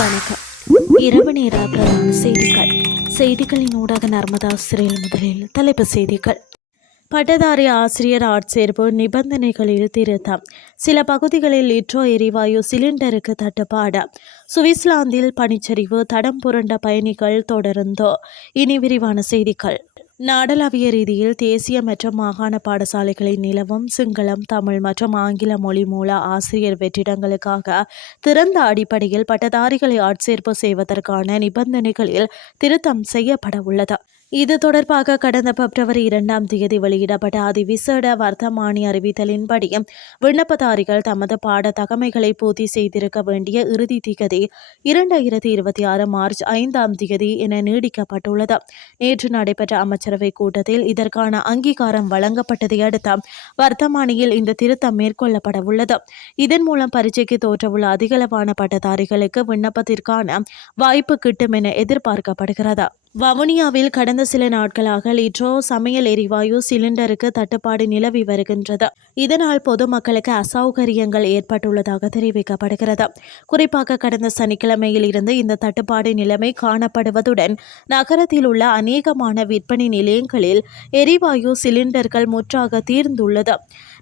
வணக்கம். இரவு நேர பிரதான செய்திகளின் ஊடாக நர்மதா சிறையில் முதலில் தலைப்புச் செய்திகள். பட்டதாரி ஆசிரியர் ஆட்சேர்ப்பு நிபந்தனைகளில் திருத்தம். சில பகுதிகளில் லிட்ரோ எரிவாயு சிலிண்டருக்கு தட்டுப்பாடு. சுவிட்சர்லாந்தில் பனிச்சரிவு, தடம் புரண்ட பயணிகள் தொடர்ந்தோ. இனி விரிவான செய்திகள். நாடளாவிய ரீதியில் தேசிய மற்றும் மாகாண பாடசாலைகளில் நிலவும் சிங்களம், தமிழ் மற்றும் ஆங்கில மொழி மூல ஆசிரியர் வெற்றிடங்களுக்காக திறந்த அடிப்படையில் பட்டதாரிகளை ஆட்சேர்ப்பு செய்வதற்கான நிபந்தனைகளில் திருத்தம் செய்யப்பட உள்ளது. இது தொடர்பாக கடந்த பிப்ரவரி 2 வெளியிடப்பட்ட அதிவிசேட வர்த்தமானி அறிவித்தலின்படி விண்ணப்பதாரிகள் தமது பாட தகமைகளை பூர்த்தி செய்திருக்க வேண்டிய இறுதி திகதி 2026 மார்ச் 5 என நீடிக்கப்பட்டுள்ளது. நேற்று நடைபெற்ற அமைச்சரவை கூட்டத்தில் இதற்கான அங்கீகாரம் வழங்கப்பட்டதை அடுத்து வர்த்தமானியில் இந்த திருத்தம் மேற்கொள்ளப்பட உள்ளது. இதன் மூலம் பரீட்சைக்கு தோற்றவுள்ள அதிகளவான பட்டதாரிகளுக்கு விண்ணப்பத்திற்கான வாய்ப்பு கிட்டும் என எதிர்பார்க்கப்படுகிறது. வவுனியாவில் கடந்த சில நாட்களாக லிட்ரோ சமையல் எரிவாயு சிலிண்டருக்கு தட்டுப்பாடு நிலவி வருகின்றது. இதனால் பொதுமக்களுக்கு அசௌகரியங்கள் ஏற்பட்டுள்ளதாக தெரிவிக்கப்படுகிறது. குறிப்பாக கடந்த சனிக்கிழமையில் இருந்து இந்த தட்டுப்பாடு நிலைமை காணப்படுவதுடன் நகரத்தில் உள்ள அநேகமான விற்பனை நிலையங்களில் எரிவாயு சிலிண்டர்கள் முற்றாக தீர்ந்துள்ளது.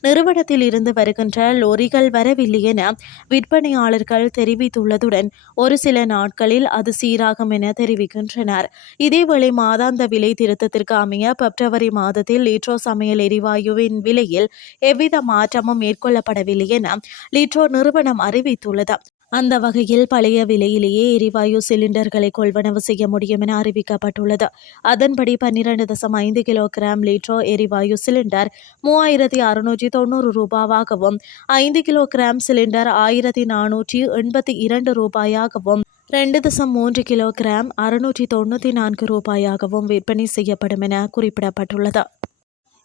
நிறுவனத்தில் இருந்து வருகின்ற லோரிகள் வரவில்லை என விற்பனையாளர்கள் தெரிவித்துள்ளதுடன் ஒரு சில நாட்களில் அது சீராகும் என தெரிவிக்கின்றனர். இதேவேளை மாதாந்த விலை திருத்தத்திற்கு அமைய பிப்ரவரி மாதத்தில் லிட்ரோ சமையல் எரிவாயுவின் விலையில் எவ்வித மாற்றமும் மேற்கொள்ளப்படவில்லை என லிட்ரோ நிறுவனம் அறிவித்துள்ளது. அந்த வகையில் பழைய விலையிலேயே எரிவாயு சிலிண்டர்களை கொள்வனவு செய்ய முடியும் என அறிவிக்கப்பட்டுள்ளது. அதன்படி 12.5 கிலோகிராம் லிட்ரோ எரிவாயு சிலிண்டர் 3690 ரூபாவாகவும் 5 கிலோகிராம் சிலிண்டர் 1482 ரூபாயாகவும் 2.3 கிலோகிராம் 694 ரூபாயாகவும் விற்பனை செய்யப்படும் என குறிப்பிடப்பட்டுள்ளது.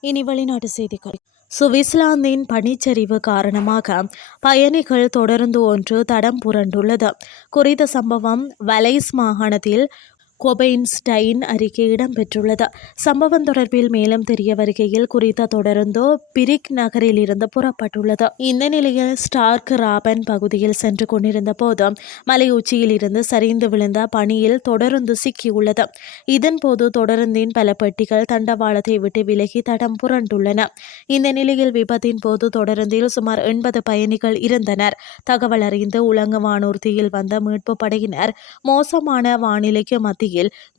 இனி வெளிநாட்டு செய்திகள். சுவிட்சர்லாந்தின் பனிச்சரிவு காரணமாக பயணிகள் தொடர்ந்து தடம் புரண்டுள்ளது. குறித்த சம்பவம் வலைஸ் மாகாணத்தில் கொபெயின்ஸ்டைன் அறிக்கை இடம்பெற்றுள்ளது. சம்பவம் தொடர்பில் மேலும் தெரிய வருகையில் குறித்த தொடர்ந்தோ பிரிக் நகரில் இருந்து புறப்பட்டுள்ளது. இந்த நிலையில் ஸ்டார்க் ராபன் பகுதியில் சென்று கொண்டிருந்த போது மலை உச்சியில் இருந்து சரிந்து விழுந்த பனியில் தொடர்ந்து சிக்கியுள்ளது. இதன்போது தொடர்ந்தின் பல பெட்டிகள் தண்டவாளத்தை விட்டு விலகி தடம் புரண்டுள்ளன. இந்த நிலையில் விபத்தின் போது தொடர்ந்தில் சுமார் 80 பயணிகள் இருந்தனர். தகவல் அறிந்து உலங்கு வானூர்தியில் வந்த மீட்பு படையினர் மோசமான வானிலைக்கு மத்தியில்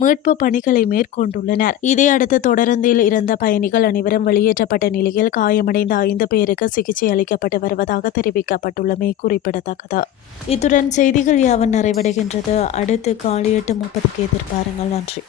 மீட்பு பணிகளை மேற்கொண்டுள்ளனர். இதையடுத்து தொடர்ந்தில் இருந்த பயணிகள் அனைவரும் வெளியேற்றப்பட்ட நிலையில் காயமடைந்த 5 பேருக்கு சிகிச்சை அளிக்கப்பட்டு வருவதாக தெரிவிக்கப்பட்டுள்ளமை குறிப்பிடத்தக்கது. இத்துடன் செய்திகள் யாவும் நிறைவடைகின்றது. அடுத்து காலை 8:30 எதிர்பாருங்கள். நன்றி.